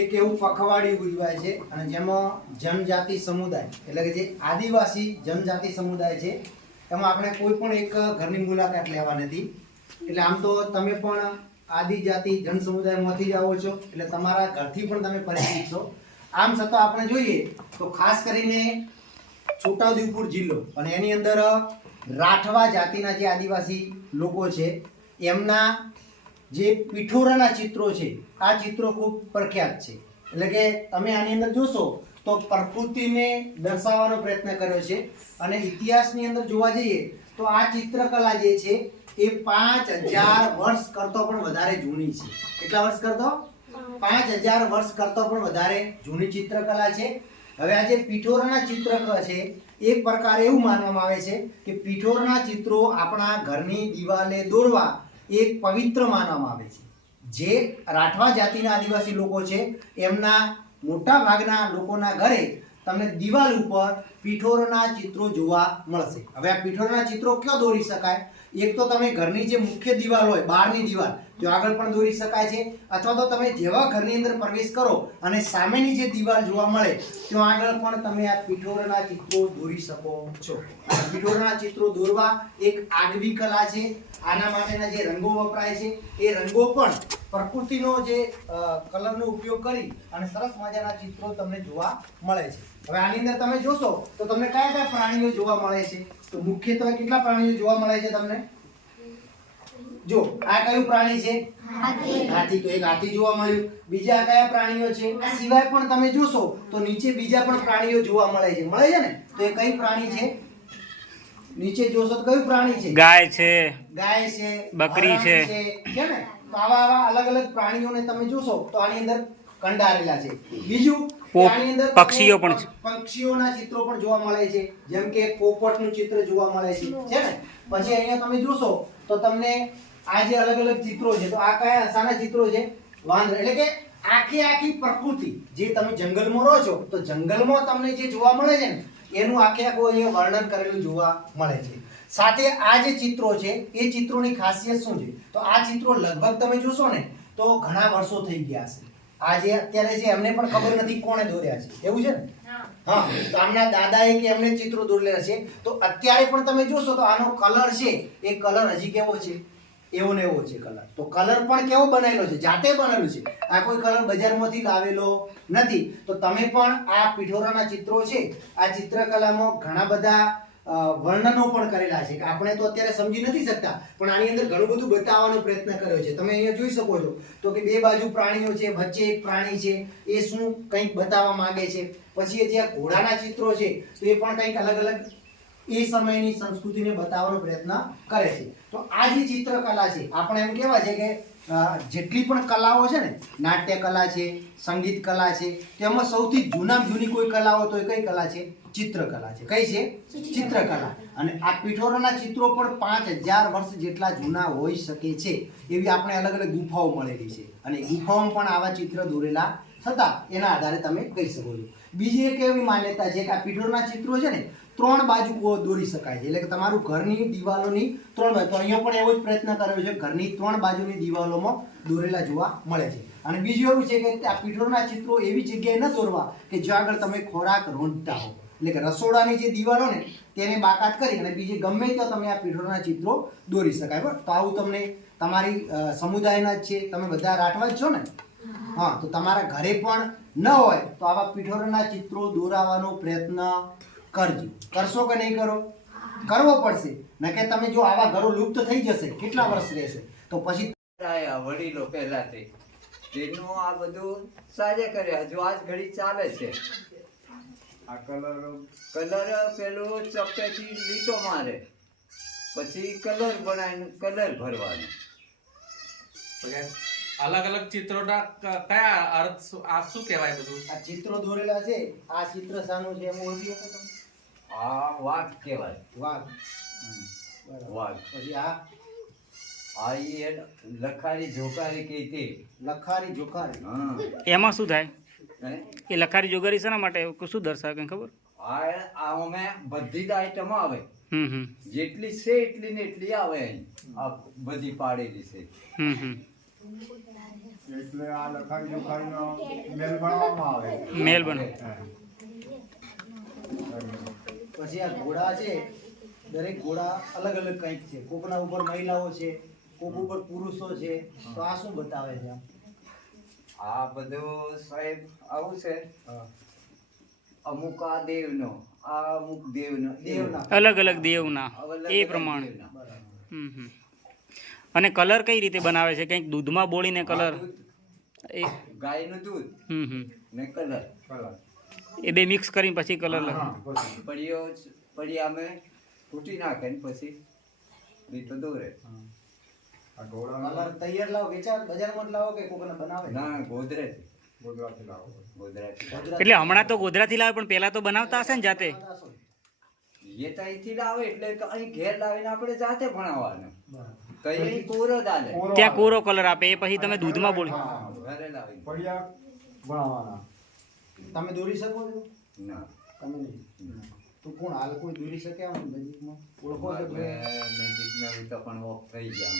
એક એવું પખવાડિયું ઉજવાય છે અને જેમાં જનજાતિ સમુદાય, એટલે કે જે આદિવાસી જનજાતિ સમુદાય છે, એમાં આપણે કોઈ પણ એક ઘરની મુલાકાત લેવા નથી. એટલે આમ તો તમે પણ આદિજાતિ જન સમુદાયમાંથી જ આવો છો, એટલે તમારા ઘરથી પણ તમે પરિચિત છો. આમ છતાં આપણે જોઈએ તો ખાસ કરીને છોટાઉદેપુર જિલ્લો અને એની અંદર રાઠવા જાતિના જે આદિવાસી લોકો છે, એમના જે પિઠોરાના ચિત્રો છે, આ ચિત્રો ખૂબ પ્રખ્યાત છે. એટલે કે તમે આની અંદર જોશો તો પ્રકૃતિને દર્શાવવાનો પ્રયત્ન કર્યો છે અને ઇતિહાસની અંદર જોવા જઈએ તો આ ચિત્રકલા જે છે, એ પાંચ હજાર વર્ષ કરતો પણ વધારે જૂની છે. કેટલા વર્ષ કરતો? પાંચ હજાર વર્ષ કરતો પણ વધારે જૂની ચિત્રકલા છે. હવે આ જે પિઠોરાના ચિત્રક છે, એક પ્રકાર એવું માનવામાં આવે છે કે પીઠોરના ચિત્રો આપણા ઘરની દિવાલે દોરવા એક પવિત્ર માનવામાં આવે છે. જે રાઠવા જાતિના આદિવાસી લોકો છે, એમના મોટા ભાગના લોકોના ઘરે તમને દિવાલ ઉપર પીઠોરના ચિત્રો જોવા મળશે. હવે આ પીઠોરના ચિત્રો ક્યાં દોરી શકાય? એક તો તમે ઘરની જે મુખ્ય દિવાલ હોય, બહારની દિવાલ તો આગળ પણ દોરી શકાય છે. અથવા તો તમે જેવા ઘરની અંદર પ્રવેશ કરો અને સામેની જે દિવાલ જોવા મળે, ત્યાં આગળ પણ તમે આ પિઠોરના ચિત્રો દોરી શકો છો. પિઠોરના ચિત્રો દોરવા એક આગવી કલા છે. આના માટેના જે રંગો વપરાય છે, એ રંગો પણ પ્રકૃતિનો જે કલરનો ઉપયોગ કરી અને સરસ મજાના ચિત્રો તમને જોવા મળે છે. હવે આની અંદર તમે જોશો તો તમને કયા કયા પ્રાણીઓ જોવા મળે છે? તો મુખ્યત્વે કેટલા પ્રાણીઓ જોવા મળે છે તમને? જો આ કયું પ્રાણી છે? હાથી. તો એક હાથી જોવા મળ્યું. બીજા કયા પ્રાણીઓ છે? આ સિવાય પણ તમે જોશો તો નીચે બીજા પણ પ્રાણીઓ જોવા મળે છે. મળે છે ને? તો એ કઈ પ્રાણી છે? નીચે જોશો તો કયું પ્રાણી છે? ગાય છે ગાય છે બકરી છે. છે. ને? આવા આવા અલગ અલગ પ્રાણીઓને તમે જોશો તો આની અંદર કંડારેલા છે. બીજું પક્ષીઓ પણ પક્ષીઓના ચિત્રો પણ જોવા મળે છે. જેમ કે પોપટનું ચિત્ર જોવા મળે છે. છે ને? પછી અહીંયા તમે જોશો તો તમને આ જે અલગ અલગ ચિત્રો છે તો આ કયા શાના ચિત્રો છે? વાંદરા. એટલે કે આખી આખી પ્રકૃતિ જે તમે જંગલમાં રહો છો તો જંગલમાં તમને જે જોવા મળે છે ને એનું આખે આખું અહીંયા વર્ણન કરેલું જોવા મળે છે. સાથે આ જે ચિત્રો છે એ ચિત્રોની ખાસિયત શું છે? તો આ ચિત્રો લગભગ તમે જોશો ને તો ઘણા વર્ષો થઈ ગયા છે. આ જે અત્યારે છે એમને પણ ખબર નથી કોણે દોર્યા છે. એવું છે ને? હા. તો આમના દાદાએ કે એમને ચિત્રો દોરેલા છે. તો અત્યારે પણ તમે જોશો તો આનો કલર છે એ કલર હજી કેવો છે? એવો ને એવો છે કલર તો કલર પણ કેવો બનાવેલો છે? જાતે બનેલો છે? આ કોઈ કલર બજારમાંથી લાવેલો નથી. તો તમે પણ આ પિઠોરાના ચિત્રો છે, આ ચિત્રકલામાં ઘણા બધા વર્ણનો પણ કરેલા છે કે આપણે તો અત્યારે સમજી નથી શકતા, પણ આની અંદર ઘણું બધું બતાવવાનો પ્રયત્ન કર્યો છે. તમે અહીંયા જોઈ શકો છો. તો કે બે બાજુ પ્રાણીઓ છે, વચ્ચે એક પ્રાણી છે, એ શું કંઈક બતાવવા માંગે છે? પછી જે ઘોડાના ચિત્રો છે, તો એ પણ કંઈક અલગ અલગ એ સમયની સંસ્કૃતિને બતાવવાનો પ્રયત્ન કરે છે. તો આ જે ચિત્રકલા છે, આપણે એમ કહેવાય છે કે જેટલી પણ કલાઓ છે ને નાટ્ય કલા છે સંગીત કલા છે, તેમાં સૌથી જૂનામાં જૂની કોઈ કલાઓ તો એ કઈ કલા છે? ચિત્રકલા છે. કઈ છે? ચિત્રકલા. અને આ પીઠોરાના ચિત્રો પણ પાંચ હજાર વર્ષ જેટલા જૂના હોઈ શકે છે. એવી આપણે અલગ અલગ ગુફાઓ મળેલી છે. અને ગુફાઓમાં પણ આવા ચિત્ર દોરેલા થતા એના આધારે તમે કહી શકો છો. બીજી એક એવી માન્યતા છે કે આ પિઠોરના ચિત્રો છે ને ત્રણ બાજુ દોરી શકાય છે. એટલે કે તમારું ઘરની દિવાલોની ત્રણ બાજુ. તો અહીંયા પણ એવો જ પ્રયત્ન કર્યો છે. ઘરની ત્રણ બાજુની દિવાલોમાં દોરેલા જોવા મળે છે. અને બીજું એવું છે કે આ પીઠોના ચિત્રો એવી જગ્યાએ ન દોરવા કે જ્યાં આગળ તમે ખોરાક રોંધતા હો. એટલે કે રસોડાની જે દિવાલો ને, તેને બાકાત કરી અને બીજે ગમે ત્યાં તમે આ પીઠોના ચિત્રો દોરી શકાય. બરાબર? તો આવું તમને તમારી સમુદાયના જ છે. તમે બધા રાઠવા જ છો ને? હા, તો તમારા ઘરે પણ ન હોય તો આવા પીઠોરના ચિત્રો દોરાવાનો પ્રયત્ન કરજો. કરશો કે નહીં કરો? કરવો પડશે. ન કે તમે જો આવા ઘરો લુપ્ત થઈ જશે કેટલા વર્ષ રહેશે? તો પછી વડીલો પહેલાથી તેનું આ બધું સાજે કરે હજુ આજ ઘડી ચાલે છે. આ કલર કલર પેલું ચપટેથી લીટો મારે. પછી કલર બનાવીને કલર ભરવાનો. અલગ અલગ ચિત્રોના કયા અર્થ આ શું કહેવાય બધું? આ ચિત્રો દોરેલા છે આ ચિત્ર સાનું છે એમ ઓળખી શકો તમે? આ વાઘ કહેવાય. વાઘ. વાઘ પછી આ? આ ઈ લખારી જોકારી કે તે લખારી જોકારી. હા. એમાં શું થાય? એ લખારી જોગારી શેના માટે? શું દર્શાવે કંઈ ખબર? આ આ અમે બધી જ આઈટમ આવે. હમ હમ. જેટલી છે એટલી ને એટલી આવે અહીં આ બધી પાડેલી છે. હમ હમ. એટલે આ લખારી જોખાઈનો મેલ બનાવવામાં આવે. મેલ બને હા. પછી આ ઘોડા છે દરેક ઘોડા અલગ અલગ કંઈક છે. કોકના ઉપર મહિલાઓ છે કોક ઉપર પુરુષો છે. તો આ શું બતાવે છે આ બધું સાહેબ આવું છે. અમુક આ દેવનો આ અમુક દેવનો. દેવના. અલગ અલગ દેવના એ પ્રમાણે. હમ હમ. અને કલર કઈ રીતે બનાવે છે? કંઈક દૂધમાં બોળીને કલર? એ. ગાયનું દૂધ હમ હમ. ને કલર. કલર. એ બે મિક્સ કરીને પછી કલર હા, પડીઓ પડીયા અમે ફૂટી નાખે ને પછી લીટો દોરે. આ ગોળા કલર તૈયાર લાવો વેચાણ બજારમાં લાવો કે કોકને બનાવે? ના ગોદરેજ લાવો. એટલે હમણાં તો ગોધરાથી લાવે પણ પહેલા તો બનાવતા હશે ને જાતે? એ તો અહીંથી લાવે એટલે અહીં ઘેર લાવીને આપણે જાતે ભણાવવાનું. ત્યાં કોરો કલર આપે એ પછી તમે દૂધમાં બોલી. ઘરે ભણાવવાના. તમે દોરી શકો છો? ના. તમે નહીં. તો કોણ? હાલ કોઈ દોરી શકે આમ નજીકમાં? ઓળખો છો કોઈ? નજીકમાં તો પણ ઓફ થઈ ગયા.